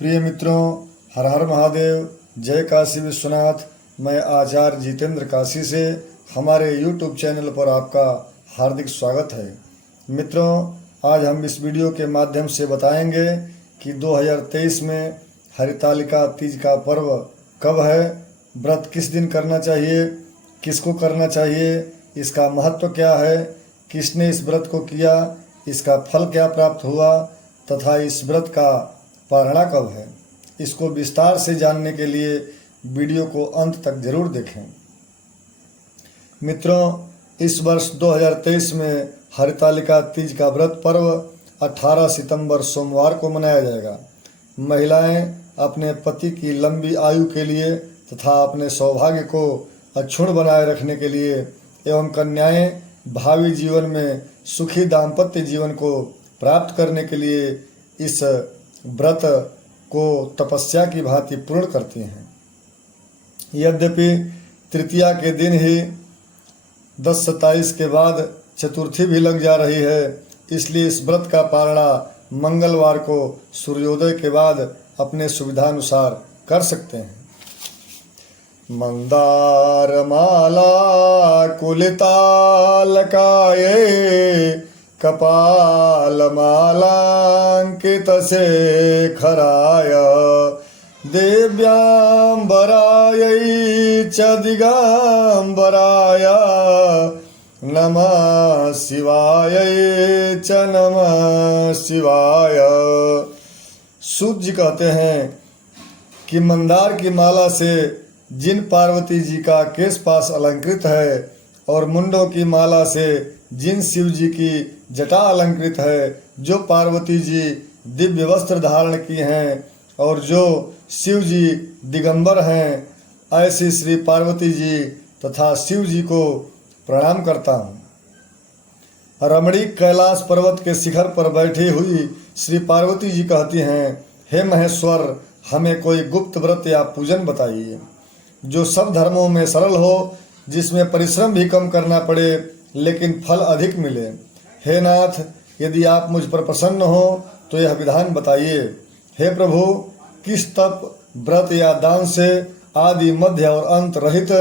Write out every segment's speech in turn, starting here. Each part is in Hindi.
प्रिय मित्रों, हर हर महादेव, जय काशी विश्वनाथ। मैं आचार्य जितेंद्र काशी से हमारे YouTube चैनल पर आपका हार्दिक स्वागत है। मित्रों, आज हम इस वीडियो के माध्यम से बताएंगे कि 2023 में हरितालिका तीज का पर्व कब है, व्रत किस दिन करना चाहिए, किसको करना चाहिए, इसका महत्व क्या है, किसने इस व्रत को किया, इसका फल क्या प्राप्त हुआ तथा इस व्रत का पारणा कब है। इसको विस्तार से जानने के लिए वीडियो को अंत तक जरूर देखें। मित्रों, इस वर्ष 2023 में हरितालिका तीज का व्रत पर्व 18 सितंबर सोमवार को मनाया जाएगा। महिलाएं अपने पति की लंबी आयु के लिए तथा अपने सौभाग्य को अक्षुण्ण बनाए रखने के लिए एवं कन्याएं भावी जीवन में सुखी दाम्पत्य जीवन को प्राप्त करने के लिए इस व्रत को तपस्या की भांति पूर्ण करती हैं। यद्यपि तृतीया के दिन ही 10-27 के बाद चतुर्थी भी लग जा रही है, इसलिए इस व्रत का पारणा मंगलवार को सूर्योदय के बाद अपने सुविधानुसार कर सकते हैं। मंदार माला कुलितालकाये कपाल मालांकित शेखराय दिव्यांबरायै च दिगंबराय नमः शिवायै च नमः शिवाय। सूत जी कहते हैं कि मंदार की माला से जिन पार्वती जी का केश पास अलंकृत है और मुंडों की माला से जिन शिव जी की जटा अलंकृत है, जो पार्वती जी दिव्य वस्त्र धारण की हैं और जो शिव जी दिगंबर हैं, ऐसी श्री पार्वती जी तथा शिव जी को प्रणाम करता हूँ। रमणीक कैलाश पर्वत के शिखर पर बैठी हुई श्री पार्वती जी कहती हैं, हे महेश्वर, हमें कोई गुप्त व्रत या पूजन बताइए जो सब धर्मों में सरल हो, जिसमें परिश्रम भी कम करना पड़े लेकिन फल अधिक मिले। हे नाथ, यदि आप मुझ पर प्रसन्न हो तो यह विधान बताइए। हे प्रभु, किस तप, व्रत या दान से आदि मध्य और अंत रहित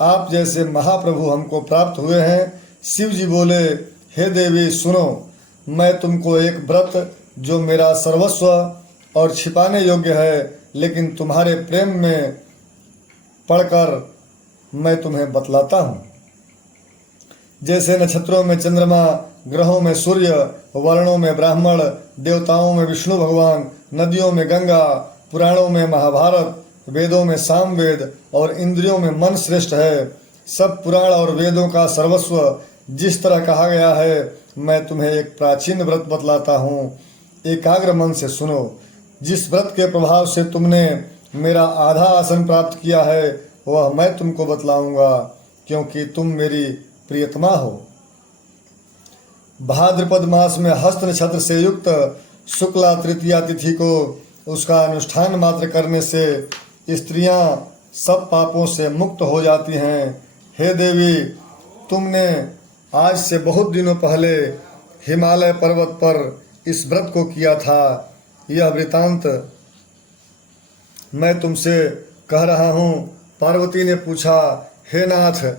आप जैसे महाप्रभु हमको प्राप्त हुए हैं। शिव जी बोले, हे देवी सुनो, मैं तुमको एक व्रत जो मेरा सर्वस्व और छिपाने योग्य है लेकिन तुम्हारे प्रेम में पढ़कर मैं तुम्हें बतलाता हूँ। जैसे नक्षत्रों में चंद्रमा, ग्रहों में सूर्य, वर्णों में ब्राह्मण, देवताओं में विष्णु भगवान, नदियों में गंगा, पुराणों में महाभारत, वेदों में सामवेद और इंद्रियों में मन श्रेष्ठ है। सब पुराण और वेदों का सर्वस्व जिस तरह कहा गया है, मैं तुम्हें एक प्राचीन व्रत बतलाता हूँ। एकाग्र मन से सुनो। जिस व्रत के प्रभाव से तुमने मेरा आधा आसन प्राप्त किया है वह मैं तुमको बतलाऊंगा, क्योंकि तुम मेरी प्रियतमा हो। भाद्रपद मास में हस्त नक्षत्र से युक्त शुक्ला तृतीया तिथि को उसका अनुष्ठान मात्र करने से स्त्रियां सब पापों से मुक्त हो जाती हैं। हे देवी, तुमने आज से बहुत दिनों पहले हिमालय पर्वत पर इस व्रत को किया था। यह वृतांत मैं तुमसे कह रहा हूँ। पार्वती ने पूछा, हे नाथ,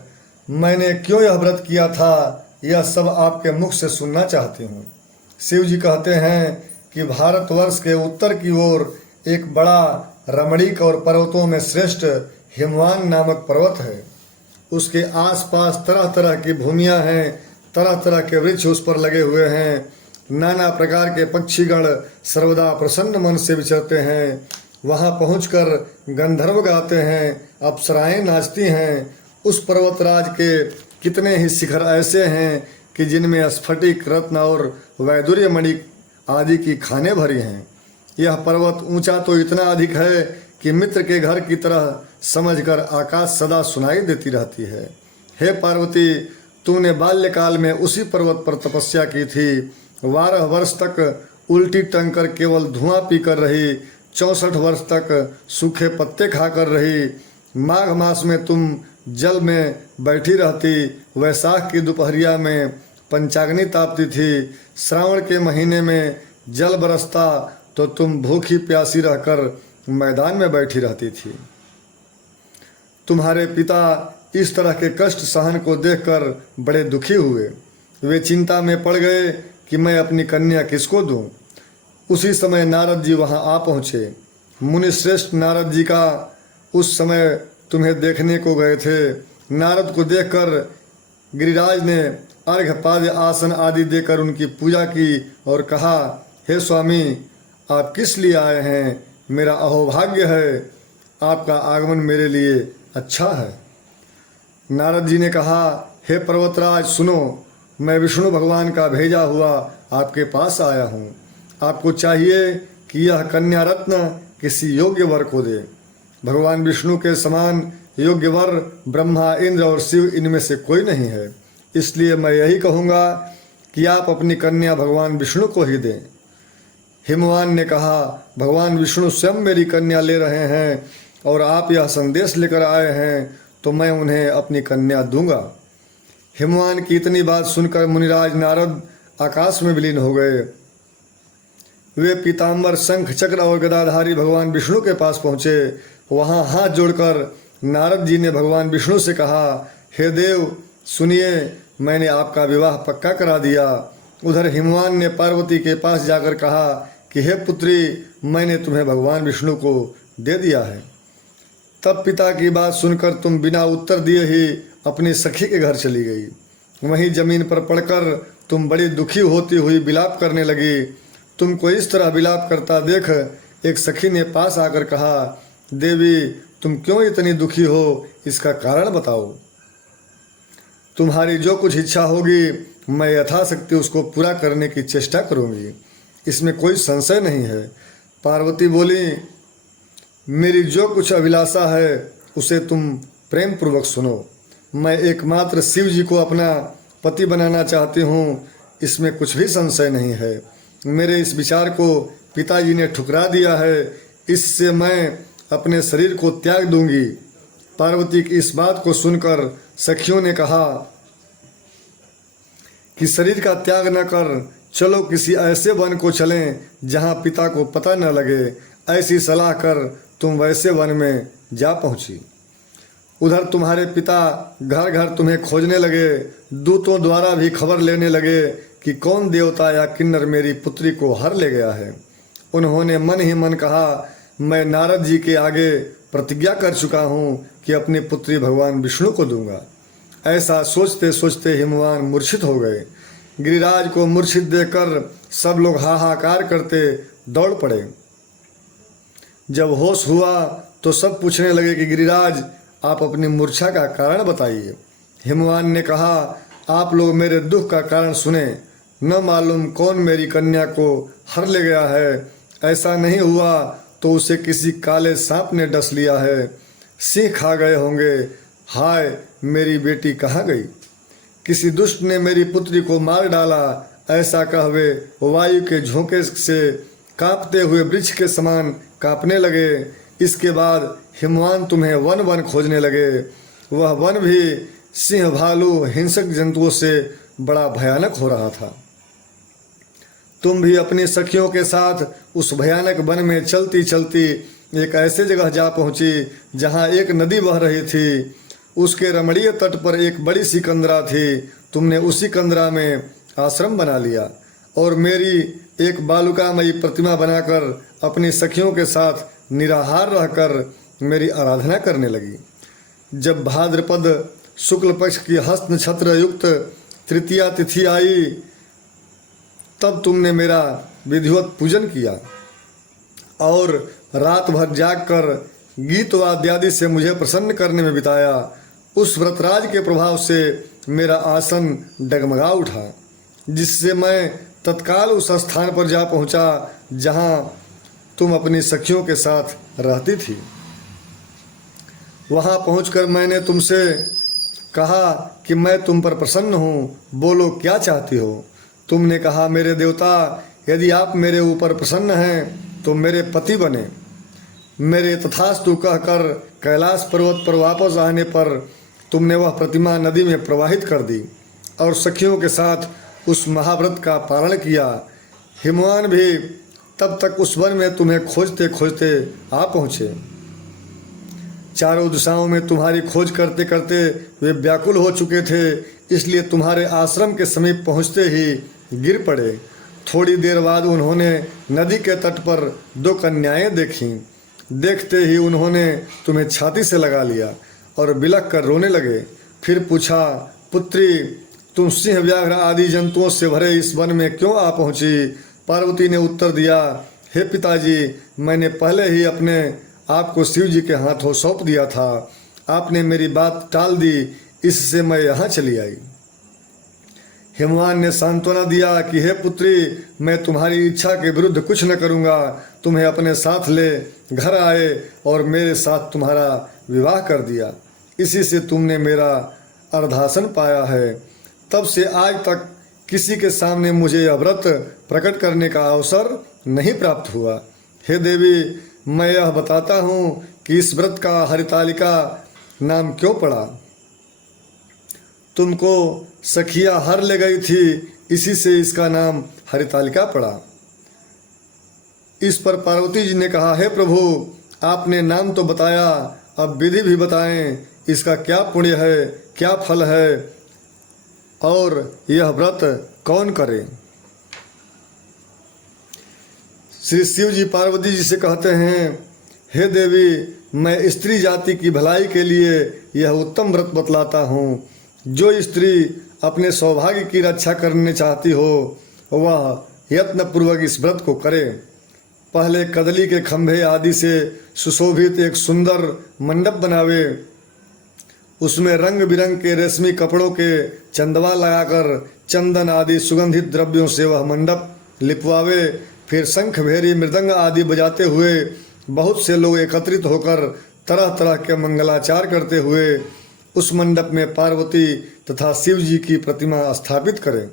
मैंने क्यों यह व्रत किया था, यह सब आपके मुख से सुनना चाहती हूँ। शिव जी कहते हैं कि भारतवर्ष के उत्तर की ओर एक बड़ा रमणीक और पर्वतों में श्रेष्ठ हिमवान नामक पर्वत है। उसके आसपास तरह तरह की भूमियाँ हैं, तरह तरह के वृक्ष उस पर लगे हुए हैं। नाना प्रकार के पक्षीगण सर्वदा प्रसन्न मन से विचरते हैं। वहाँ पहुंचकर गंधर्व गाते हैं, अप्सराएं नाचती हैं। उस पर्वतराज के कितने ही शिखर ऐसे हैं कि जिनमें स्फटिक, रत्न और वैदुर्य मणि आदि की खानें भरी हैं। यह पर्वत ऊंचा तो इतना अधिक है कि मित्र के घर की तरह समझकर आकाश सदा सुनाई देती रहती है। हे पार्वती, तूने बाल्यकाल में उसी पर्वत पर तपस्या की थी। 12 वर्ष तक उल्टी टंग कर केवल धुआं पी कर रही, 64 वर्ष तक सूखे पत्ते खाकर रही। माघ मास में तुम जल में बैठी रहती, वैशाख की दोपहरिया में पंचाग्नि तापती थी, श्रावण के महीने में जल बरसता तो तुम भूखी प्यासी रहकर मैदान में बैठी रहती थी। तुम्हारे पिता इस तरह के कष्ट सहन को देखकर बड़े दुखी हुए। वे चिंता में पड़ गए कि मैं अपनी कन्या किसको दूं। उसी समय नारद जी वहां आ पहुंचे। मुनिश्रेष्ठ नारद जी का उस समय तुम्हें देखने को गए थे। नारद को देखकर गिरिराज ने अर्घ्य पाद्य आसन आदि देकर उनकी पूजा की और कहा, हे स्वामी, आप किस लिए आए हैं? मेरा अहोभाग्य है, आपका आगमन मेरे लिए अच्छा है। नारद जी ने कहा, हे पर्वतराज सुनो, मैं विष्णु भगवान का भेजा हुआ आपके पास आया हूँ। आपको चाहिए कि यह कन्या रत्न किसी योग्य वर को दे। भगवान विष्णु के समान योग्य वर ब्रह्मा, इंद्र और शिव इनमें से कोई नहीं है। इसलिए मैं यही कहूँगा कि आप अपनी कन्या भगवान विष्णु को ही दें। हिमवान ने कहा, भगवान विष्णु स्वयं मेरी कन्या ले रहे हैं और आप यह संदेश लेकर आए हैं तो मैं उन्हें अपनी कन्या दूंगा। हिमवान की इतनी बात सुनकर मुनिराज नारद आकाश में विलीन हो गए। वे पीताम्बर, शंख, चक्र और गदाधारी भगवान विष्णु के पास पहुँचे। वहाँ हाथ जोड़कर नारद जी ने भगवान विष्णु से कहा, हे देव सुनिए, मैंने आपका विवाह पक्का करा दिया। उधर हिमवान ने पार्वती के पास जाकर कहा कि हे पुत्री, मैंने तुम्हें भगवान विष्णु को दे दिया है। तब पिता की बात सुनकर तुम बिना उत्तर दिए ही अपनी सखी के घर चली गई। वहीं जमीन पर पड़कर तुम बड़ी दुखी होती हुई विलाप करने लगी। तुमको इस तरह विलाप करता देख एक सखी ने पास आकर कहा, देवी, तुम क्यों इतनी दुखी हो, इसका कारण बताओ। तुम्हारी जो कुछ इच्छा होगी मैं यथाशक्ति उसको पूरा करने की चेष्टा करूंगी, इसमें कोई संशय नहीं है। पार्वती बोली, मेरी जो कुछ अभिलाषा है उसे तुम प्रेम पूर्वक सुनो। मैं एकमात्र शिव जी को अपना पति बनाना चाहती हूँ, इसमें कुछ भी संशय नहीं है। मेरे इस विचार को पिताजी ने ठुकरा दिया है, इससे मैं अपने शरीर को त्याग दूंगी। पार्वती की इस बात को सुनकर सखियों ने कहा कि शरीर का त्याग न कर, चलो किसी ऐसे वन को चलें जहाँ पिता को पता न लगे। ऐसी सलाह कर तुम वैसे वन में जा पहुँची। उधर तुम्हारे पिता घर घर तुम्हें खोजने लगे। दूतों द्वारा भी खबर लेने लगे कि कौन देवता या किन्नर मेरी पुत्री को हर ले गया है। उन्होंने मन ही मन कहा, मैं नारद जी के आगे प्रतिज्ञा कर चुका हूँ कि अपनी पुत्री भगवान विष्णु को दूंगा। ऐसा सोचते सोचते हिमवान मूर्छित हो गए। गिरिराज को मूर्छित देखकर सब लोग हाहाकार करते दौड़ पड़े। जब होश हुआ तो सब पूछने लगे कि गिरिराज, आप अपनी मूर्छा का कारण बताइए। हिमवान ने कहा, आप लोग मेरे दुख का कारण सुने। न मालूम कौन मेरी कन्या को हर ले गया है। ऐसा नहीं हुआ तो उसे किसी काले सांप ने डस लिया है। सिंह खा गए होंगे। हाय, मेरी बेटी कहाँ गई? किसी दुष्ट ने मेरी पुत्री को मार डाला। ऐसा कह वे वायु के झोंके से कांपते हुए वृक्ष के समान कांपने लगे। इसके बाद हिमवान तुम्हें वन वन खोजने लगे। वह वन भी सिंह, भालू, हिंसक जंतुओं से बड़ा भयानक हो रहा था। तुम भी अपनी सखियों के साथ उस भयानक वन में चलती चलती एक ऐसे जगह जा पहुंची जहां एक नदी बह रही थी। उसके रमणीय तट पर एक बड़ी सी कंदरा थी। तुमने उसी कंदरा में आश्रम बना लिया और मेरी एक बालुकामयी प्रतिमा बनाकर अपनी सखियों के साथ निराहार रहकर मेरी आराधना करने लगी। जब भाद्रपद शुक्ल पक्ष की हस्त नक्षत्र युक्त तृतीया तिथि आई तब तुमने मेरा विधिवत पूजन किया और रात भर जागकर गीत वाद्यादि से मुझे प्रसन्न करने में बिताया। उस व्रतराज के प्रभाव से मेरा आसन डगमगा उठा, जिससे मैं तत्काल उस स्थान पर जा पहुंचा जहां तुम अपनी सखियों के साथ रहती थी। वहां पहुंचकर मैंने तुमसे कहा कि मैं तुम पर प्रसन्न हूँ, बोलो क्या चाहती हो। तुमने कहा, मेरे देवता, यदि आप मेरे ऊपर प्रसन्न हैं तो मेरे पति बने। मेरे तथास्तु कहकर कैलाश पर्वत पर वापस आने पर तुमने वह प्रतिमा नदी में प्रवाहित कर दी और सखियों के साथ उस महाव्रत का पालन किया। हिमवान भी तब तक उस वन में तुम्हें खोजते खोजते आ पहुँचे। चारों दिशाओं में तुम्हारी खोज करते करते वे व्याकुल हो चुके थे, इसलिए तुम्हारे आश्रम के समीप पहुँचते ही गिर पड़े। थोड़ी देर बाद उन्होंने नदी के तट पर 2 कन्याएं देखीं। देखते ही उन्होंने तुम्हें छाती से लगा लिया और बिलख कर रोने लगे। फिर पूछा, पुत्री, तुम सिंह, व्याघ्र आदि जंतुओं से भरे इस वन में क्यों आ पहुंची? पार्वती ने उत्तर दिया, हे पिताजी, मैंने पहले ही अपने आप को शिव जी के हाथों सौंप दिया था। आपने मेरी बात टाल दी, इससे मैं यहाँ चली आई। हिमवान ने सांत्वना दिया कि हे पुत्री, मैं तुम्हारी इच्छा के विरुद्ध कुछ न करूँगा। तुम्हें अपने साथ ले घर आए और मेरे साथ तुम्हारा विवाह कर दिया। इसी से तुमने मेरा अर्धासन पाया है। तब से आज तक किसी के सामने मुझे यह व्रत प्रकट करने का अवसर नहीं प्राप्त हुआ। हे देवी, मैं यह बताता हूँ कि इस व्रत का हरितालिका नाम क्यों पड़ा। तुमको सखिया हर ले गई थी, इसी से इसका नाम हरितालिका पड़ा। इस पर पार्वती जी ने कहा, हे प्रभु, आपने नाम तो बताया, अब विधि भी बताएं। इसका क्या पुण्य है, क्या फल है और यह व्रत कौन करे? श्री शिव जी पार्वती जी से कहते हैं, हे देवी, मैं स्त्री जाति की भलाई के लिए यह उत्तम व्रत बतलाता हूँ। जो स्त्री अपने सौभाग्य की रक्षा करने चाहती हो वह यत्नपूर्वक इस व्रत को करे। पहले कदली के खंभे आदि से सुशोभित एक सुंदर मंडप बनावे, उसमें रंग बिरंग के रेशमी कपड़ों के चंदवा लगाकर चंदन आदि सुगंधित द्रव्यों से वह मंडप लिपवावे। फिर शंख, भेरी, मृदंग आदि बजाते हुए बहुत से लोग एकत्रित होकर तरह तरह के मंगलाचार करते हुए उस मंडप में पार्वती तथा शिव जी की प्रतिमा स्थापित करें।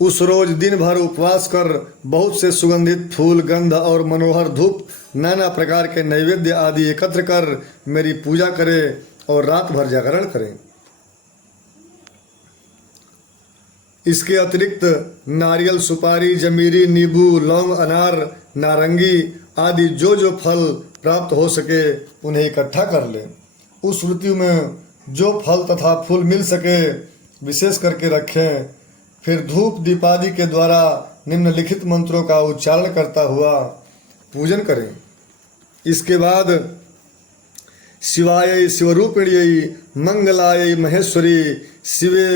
उस रोज दिन भर उपवास कर बहुत से सुगंधित फूल, गंध और मनोहर धूप, नाना प्रकार के नैवेद्य आदि एकत्र कर मेरी पूजा करें और रात भर जागरण करें। इसके अतिरिक्त नारियल, सुपारी, जमीरी, नींबू, लौंग, अनार, नारंगी आदि जो जो फल प्राप्त हो सके उन्हें इकट्ठा कर लें। उस ऋतु में जो फल तथा फूल मिल सके विशेष करके रखें। फिर धूप दीपादि के द्वारा निम्नलिखित मंत्रों का उच्चारण करता हुआ पूजन करें। इसके बाद शिवाय शिवरूपिण्यै मंगलाय महेश्वरी शिवे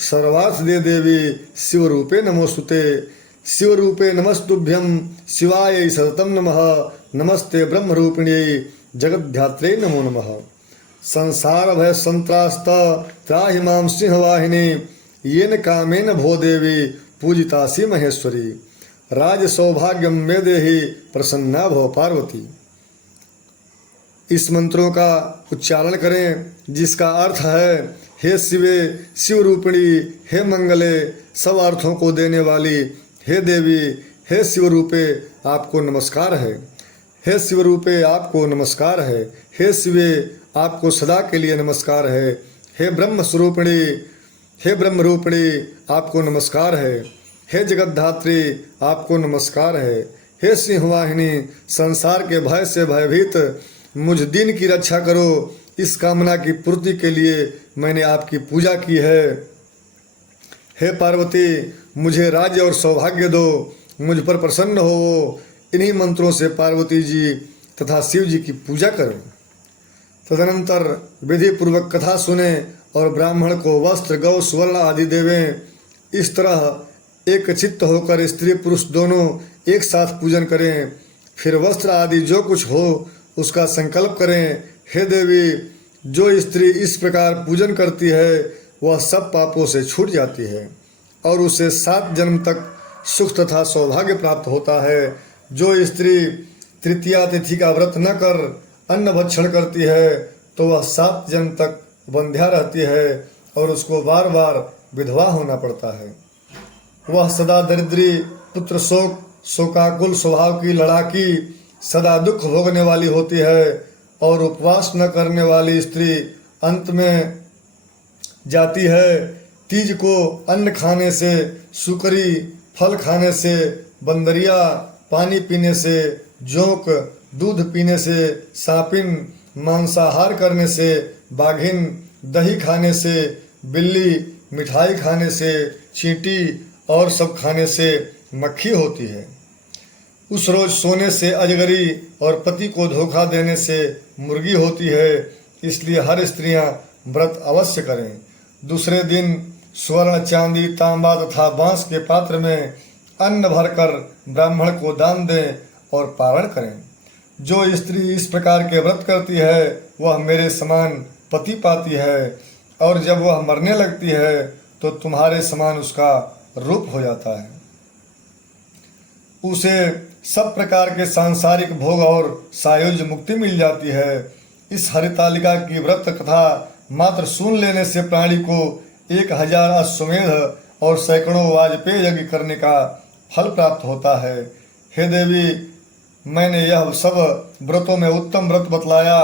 सर्वार्थदे देवी शिवरूपे नमोस्तुते शिवरूपे नमस्तुभ्यं शिवाय सततं नमः नमस्ते ब्रह्मरूपिण्यै जगद्धात्रे नमो नमः। संसार भय संत्रास्त त्राहि मां सिंहवाहिनी येन कामेन भो देवी पूजितासि महेश्वरी राज सौभाग्यम मे देहि प्रसन्ना भव पार्वती। इस मंत्रों का उच्चारण करें जिसका अर्थ है, हे शिवे, शिव रूपिणी, हे मंगले, सब अर्थों को देने वाली, हे देवी, हे शिव रूपे आपको नमस्कार है। हे शिव रूपे आपको नमस्कार है। हे शिवे आपको सदा के लिए नमस्कार है। हे ब्रह्म स्वरूपिणी, हे ब्रह्म रूपिणी आपको नमस्कार है। हे जगद्धात्री आपको नमस्कार है। हे सिंहवाहिनी, संसार के भय से भयभीत मुझ दीन की रक्षा करो। इस कामना की पूर्ति के लिए मैंने आपकी पूजा की है। हे पार्वती, मुझे राज्य और सौभाग्य दो, मुझ पर प्रसन्न हो। इन्हीं मंत्रों से पार्वती जी तथा शिव जी की पूजा करें। तदनंतर विधि पूर्वक कथा सुने और ब्राह्मण को वस्त्र, गौ, सुवर्ण आदि देवें। इस तरह एक चित्त होकर स्त्री पुरुष दोनों एक साथ पूजन करें। फिर वस्त्र आदि जो कुछ हो उसका संकल्प करें। हे देवी, जो स्त्री इस प्रकार पूजन करती है वह सब पापों से छूट जाती है और उसे 7 जन्म तक सुख तथा सौभाग्य प्राप्त होता है। जो स्त्री तृतीया तिथि का व्रत न कर अन्न भक्षण करती है तो वह 7 जन्म तक बंध्या रहती है और उसको बार बार विधवा होना पड़ता है। वह सदा दरिद्री, पुत्र शोक, शोकाकुल स्वभाव की लड़ाकी, सदा दुख भोगने वाली होती है और उपवास न करने वाली स्त्री अंत में जाती है। तीज को अन्न खाने से, सुकरी फल खाने से, बंदरिया पानी पीने से, जोंक दूध पीने से, सांपिन मांसाहार करने से, बाघिन दही खाने से, बिल्ली मिठाई खाने से, चींटी और सब खाने से मक्खी होती है। उस रोज सोने से अजगरी और पति को धोखा देने से मुर्गी होती है। इसलिए हर स्त्रियां व्रत अवश्य करें। दूसरे दिन स्वर्ण चांदी तांबा तथा बांस के पात्र में अन्न भरकर ब्राह्मण को दान दें और पारण करें। जो स्त्री इस प्रकार के व्रत करती है वह मेरे समान पति पाती है, और जब वह मरने लगती है तो तुम्हारे समान उसका रूप हो जाता है। उसे सब प्रकार के सांसारिक भोग और सायुज्य मुक्ति मिल जाती है। इस हरितालिका की व्रत कथा मात्र सुन लेने से प्राणी को 1000 अश्वमेध और सैकड़ों वाजपेय यज्ञ करने का फल प्राप्त होता है। हे देवी, मैंने यह सब व्रतों में उत्तम व्रत बतलाया